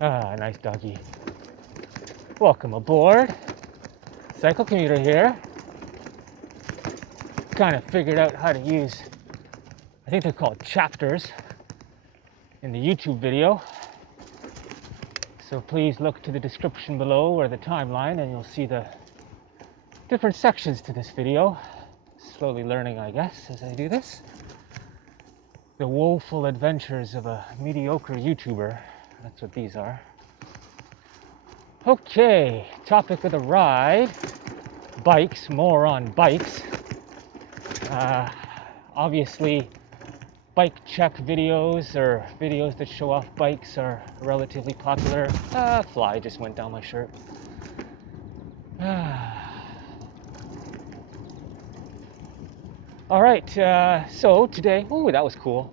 Ah, nice doggy. Welcome aboard. Cycle Commuter here. Kind of figured out how to use, I think they're called chapters in the YouTube video. So please look to the description below or the timeline and you'll see the different sections to this video. Slowly learning, I guess, as I do this. The woeful adventures of a mediocre YouTuber. That's what these are. Okay, topic of the ride. Bikes, more on bikes. Obviously, bike check videos or videos that show off bikes are relatively popular. Fly just went down my shirt. All right, so today, oh, that was cool.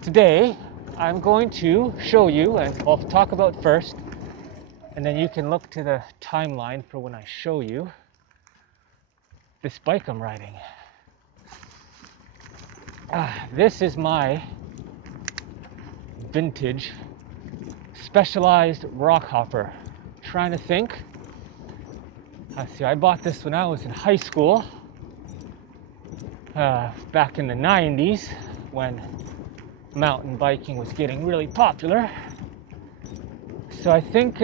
Today, I'm going to show you, and I'll talk about first, and then you can look to the timeline for when I show you this bike I'm riding. This is my vintage specialized rock hopper. Trying to think. See, I bought this when I was in high school, back in the 90s, when mountain biking was getting really popular. So I think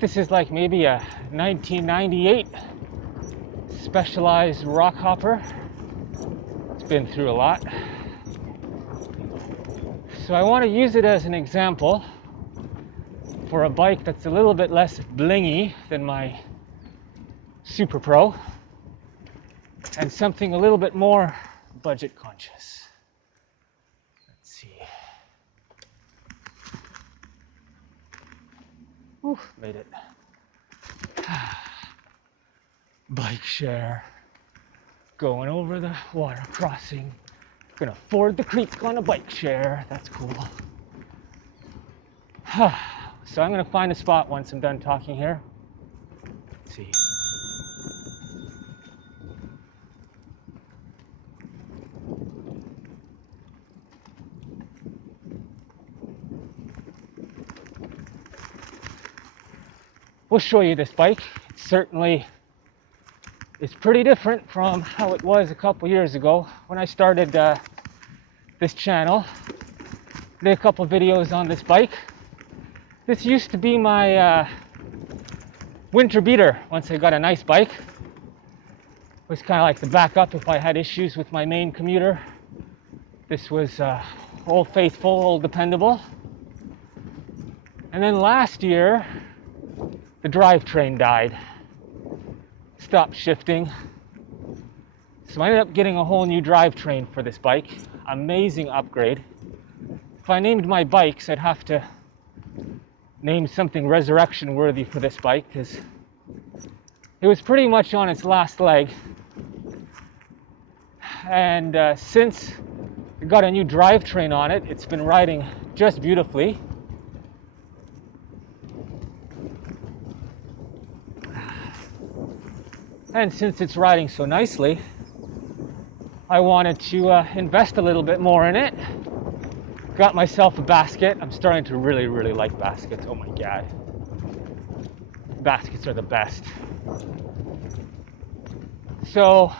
this is like maybe a 1998 specialized rock hopper. It's been through a lot. So I want to use it as an example for a bike that's a little bit less blingy than my Super Pro and something a little bit more budget conscious. Let's see. Ooh, made it. Bike share. Going over the water crossing. Gonna ford the creek on a bike share. That's cool. So I'm gonna find a spot once I'm done talking here. Let's see. We'll show you this bike. It certainly is pretty different from how it was a couple years ago when I started this channel. Did a couple videos on this bike. This used to be my winter beater once I got a nice bike. It was kind of like the backup if I had issues with my main commuter. This was old faithful, old dependable. And then last year, the drivetrain died. Stopped shifting. So I ended up getting a whole new drivetrain for this bike. Amazing upgrade. If I named my bikes, I'd have to name something resurrection worthy for this bike because it was pretty much on its last leg. And since it got a new drivetrain on it, it's been riding just beautifully. And since it's riding so nicely, I wanted to invest a little bit more in it. Got myself a basket. I'm starting to really, really like baskets. Oh my God. Baskets are the best. So,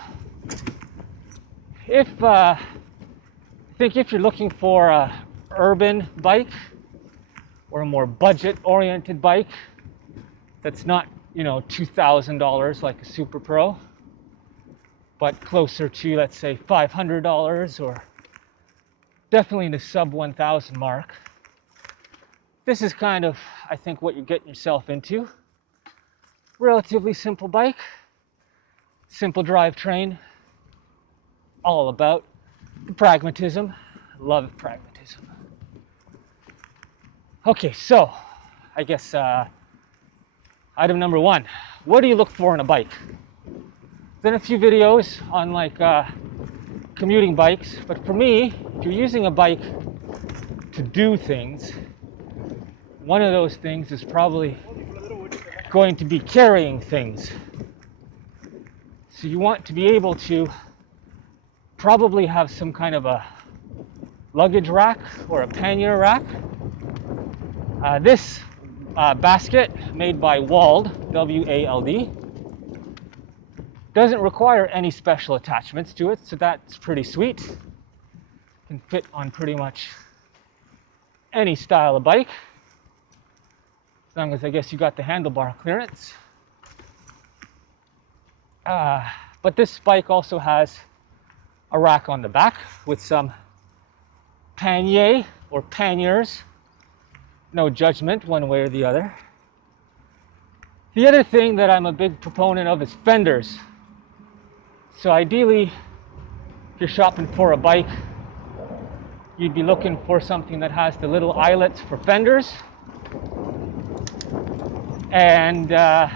I think if you're looking for a urban bike or a more budget-oriented bike that's not, $2,000 like a Super Pro, but closer to, let's say, $500 or definitely in the sub 1,000 mark. This is kind of, I think, what you're getting yourself into. Relatively simple bike, simple drivetrain, all about the pragmatism. Love pragmatism. Okay, so I guess item number one, what do you look for in a bike? Done a few videos on like commuting bikes, but for me, if you're using a bike to do things, one of those things is probably going to be carrying things. So you want to be able to probably have some kind of a luggage rack or a pannier rack This basket, made by Wald, W-A-L-D, doesn't require any special attachments to it, so that's pretty sweet. Can fit on pretty much any style of bike, as long as I guess you got the handlebar clearance. But this bike also has a rack on the back with some pannier or panniers. No judgment one way or the other. The other thing that I'm a big proponent of is fenders. So ideally, if you're shopping for a bike, you'd be looking for something that has the little eyelets for fenders. And I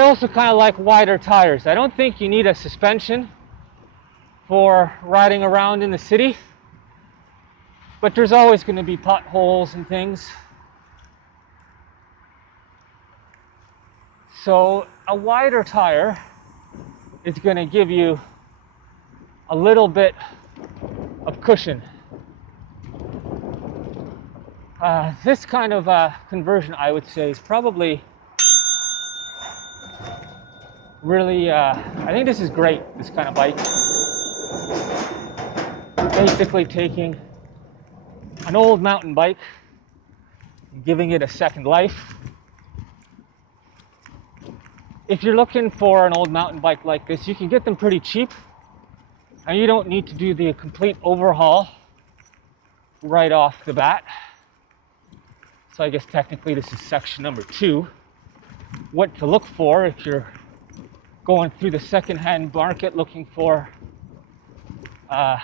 also kind of like wider tires. I don't think you need a suspension for riding around in the city, but there's always going to be potholes and things. So a wider tire is going to give you a little bit of cushion. This kind of conversion, I would say, is probably really, I think this is great, this kind of bike. Basically taking an old mountain bike and giving it a second life. If you're looking for an old mountain bike like this, you can get them pretty cheap, and you don't need to do the complete overhaul right off the bat. So I guess technically this is section number 2. What to look for if you're going through the second-hand market looking for a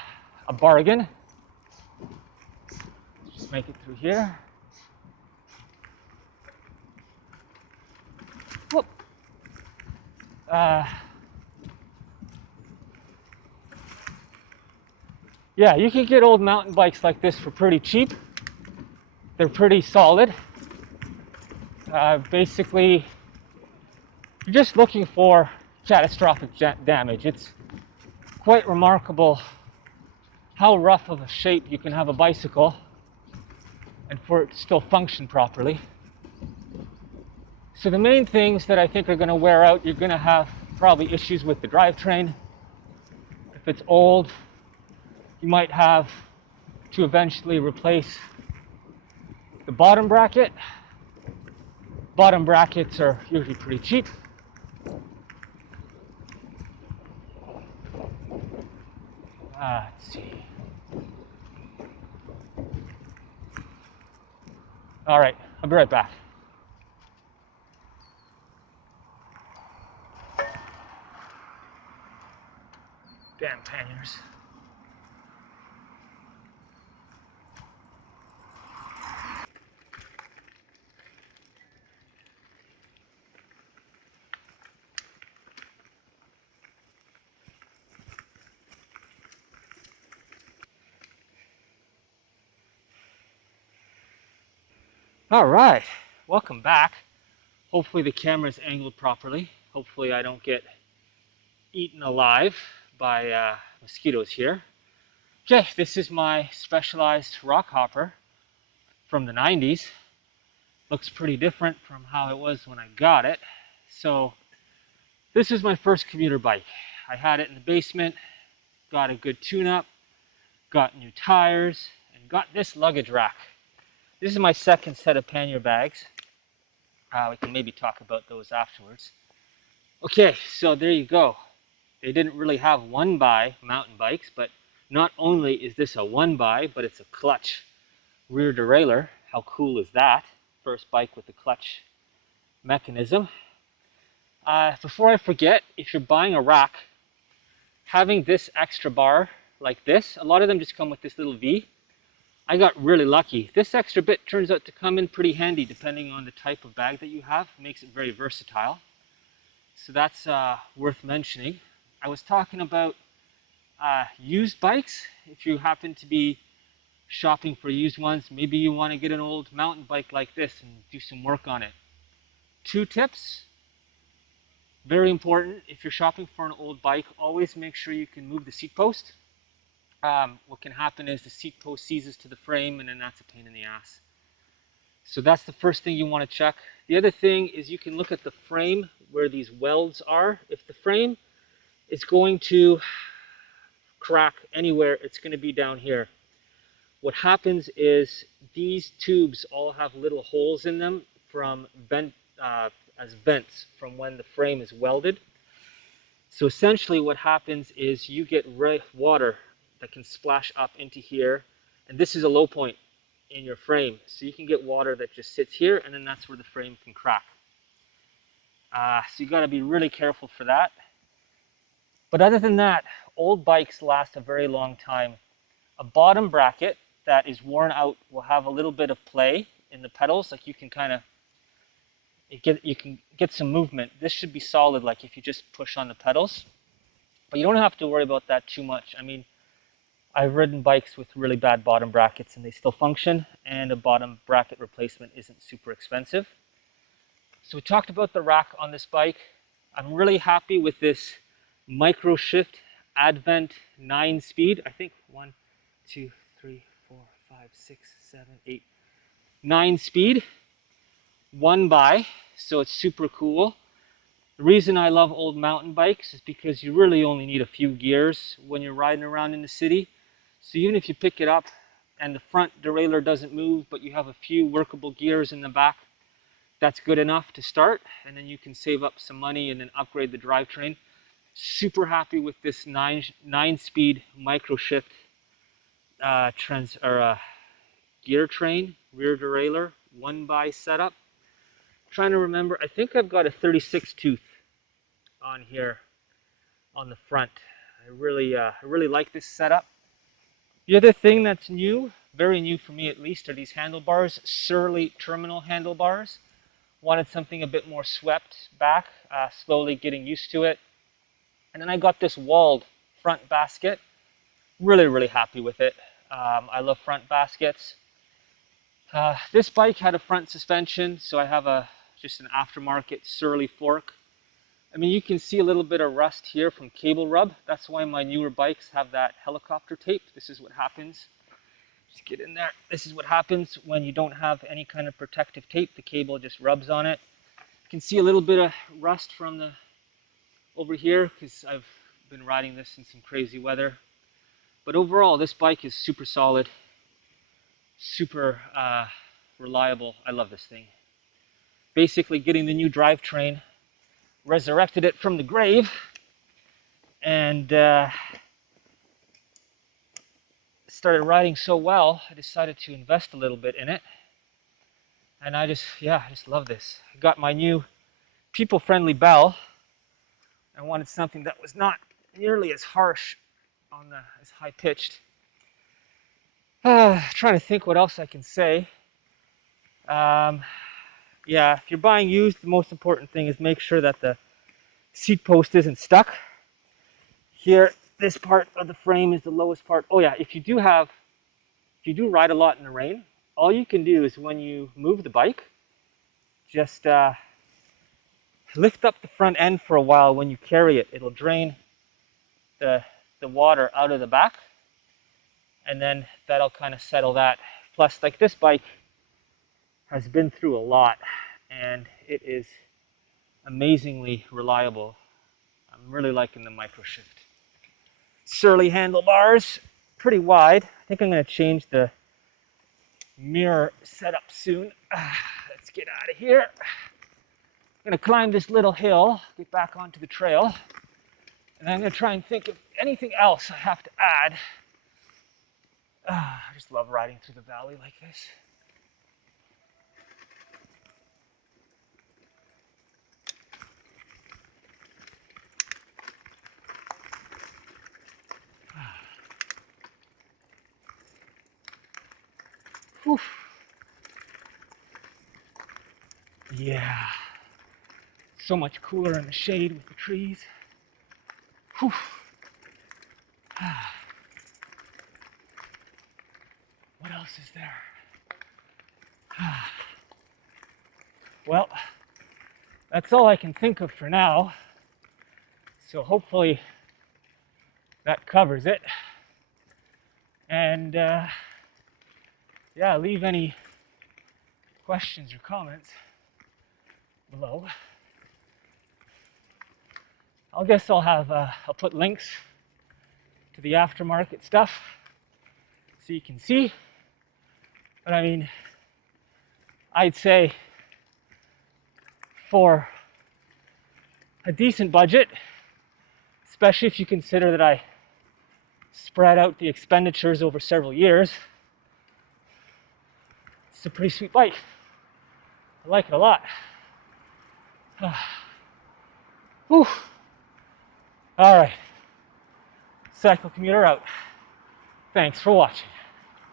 bargain. Just make it through here. Whoop. Yeah, you can get old mountain bikes like this for pretty cheap. They're pretty solid. Basically, you're just looking for catastrophic damage. It's quite remarkable how rough of a shape you can have a bicycle and for it to still function properly. So the main things that I think are going to wear out, you're going to have probably issues with the drivetrain. If it's old, you might have to eventually replace the bottom bracket. Bottom brackets are usually pretty cheap. Let's see. All right, I'll be right back. Damn panniers. All right, welcome back. Hopefully the camera is angled properly. Hopefully I don't get eaten alive by mosquitoes here. Okay, this is my specialized rock hopper from the 90s. Looks pretty different from how it was when I got it. So this is my first commuter bike. I had it in the basement, got a good tune-up, got new tires, and got this luggage rack. This is my second set of pannier bags. We can maybe talk about those afterwards. Okay, so there you go. They didn't really have one-by mountain bikes, but not only is this a one-by, but it's a clutch rear derailleur. How cool is that? First bike with the clutch mechanism. Before I forget, if you're buying a rack, having this extra bar like this, a lot of them just come with this little V. I got really lucky. This extra bit turns out to come in pretty handy depending on the type of bag that you have. It makes it very versatile. So that's worth mentioning. I was talking about used bikes. If you happen to be shopping for used ones, maybe you want to get an old mountain bike like this and do some work on it. 2 tips, very important. If you're shopping for an old bike, always make sure you can move the seat post. What can happen is the seat post seizes to the frame, and then that's a pain in the ass. So that's the first thing you want to check. The other thing is you can look at the frame where these welds are. If the frame is going to crack anywhere, it's going to be down here. What happens is these tubes all have little holes in them from as vents from when the frame is welded. So essentially what happens is you get water that can splash up into here, and this is a low point in your frame. So you can get water that just sits here, and then that's where the frame can crack. So you got to be really careful for that. But other than that, old bikes last a very long time. A bottom bracket that is worn out will have a little bit of play in the pedals, like you can kind of you can get some movement. This should be solid, like if you just push on the pedals. But you don't have to worry about that too much. I mean, I've ridden bikes with really bad bottom brackets and they still function, and a bottom bracket replacement isn't super expensive. So we talked about the rack on this bike. I'm really happy with this Microshift Advent 9-speed. I think 1, 2, 3, 4, 5, 6, 7, 8, 9-speed. 1x, so it's super cool. The reason I love old mountain bikes is because you really only need a few gears when you're riding around in the city. So even if you pick it up and the front derailleur doesn't move, but you have a few workable gears in the back, that's good enough to start, and then you can save up some money and then upgrade the drivetrain. Super happy with this 9-speed Microshift gear train, rear derailleur, 1x setup. I'm trying to remember, I think I've got a 36 tooth on here on the front. I really like this setup. The other thing that's new, very new for me at least, are these handlebars, Surly terminal handlebars. Wanted something a bit more swept back, slowly getting used to it. And then I got this Wald front basket. Really happy with it. I love front baskets. This bike had a front suspension, so I have just an aftermarket Surly fork. I mean, you can see a little bit of rust here from cable rub. That's why my newer bikes have that helicopter tape. This is what happens. Just get in there. This is what happens when you don't have any kind of protective tape. The cable just rubs on it. You can see a little bit of rust from the over here because I've been riding this in some crazy weather. But overall, this bike is super solid, super reliable. I love this thing. Basically getting the new drivetrain, resurrected it from the grave, and started riding so well, I decided to invest a little bit in it. And I just love this. I got my new people-friendly bell. I wanted something that was not nearly as harsh on as high-pitched. Trying to think what else I can say. Yeah, if you're buying used, the most important thing is make sure that the seat post isn't stuck. Here, this part of the frame is the lowest part. Oh yeah, if you do ride a lot in the rain, all you can do is when you move the bike, just lift up the front end for a while. When you carry it, it'll drain the water out of the back, and then that'll kind of settle that. Plus, like, this bike has been through a lot, and it is amazingly reliable. I'm really liking the Microshift. Surly handlebars, pretty wide. I think I'm going to change the mirror setup soon. Let's get out of here. I'm going to climb this little hill, get back onto the trail, and I'm going to try and think of anything else I have to add. I just love riding through the valley like this. Whew. Yeah, so much cooler in the shade with the trees. Whew. What else is there? Well, that's all I can think of for now. So hopefully that covers it. And yeah, leave any questions or comments below. I guess I'll put links to the aftermarket stuff so you can see. But I mean, I'd say for a decent budget, especially if you consider that I spread out the expenditures over several years, it's a pretty sweet bike. I like it a lot. Whew. All right, Cycle Commuter out. Thanks for watching.